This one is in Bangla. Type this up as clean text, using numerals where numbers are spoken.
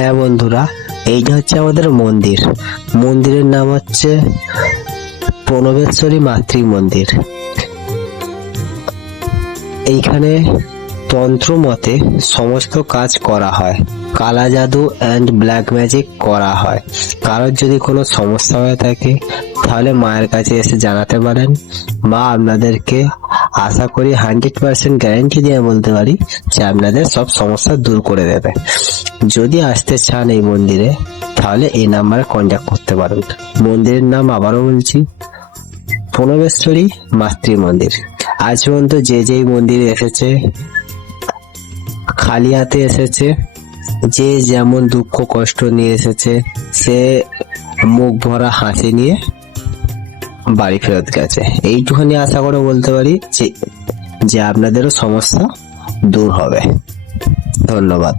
হ্যাঁ বন্ধুরা, এইটা হচ্ছে আমাদের মন্দির। মন্দিরের নাম হচ্ছে প্রণবেশ্বরী মাতৃ মন্দির। এইখানে তন্ত্র মতে সমস্ত কাজ করা হয়, কালা জাদু অ্যান্ড ব্ল্যাক ম্যাজিক করা হয়। কারোর যদি কোনো সমস্যা হয়ে থাকে তাহলে মায়ের কাছে এসে জানাতে পারেন। মা আপনাদেরকে আশা করি 100% গ্যারান্টি দিয়ে বলতে পারি যে আপনাদের সব সমস্যা দূর করে দেবে। যদি আসতে চান এই মন্দিরে তাহলে এই নাম্বারে কন্ট্যাক্ট করতে পারেন। মন্দিরের নাম আবারও বলছি, প্রণবেশ্বরী মাতৃ মন্দির। আজ পর্যন্ত যে যেই মন্দিরে এসেছে খালি হাতে এসেছে, যে যেমন দুঃখ কষ্ট নিয়ে এসেছে সে মুখ ভরা হাসি নিয়ে বাড়ি ফেরত গেছে। এইটুখানি আশা করে বলতে পারি যে আপনাদেরও সমস্যা দূর হবে। ধন্যবাদ।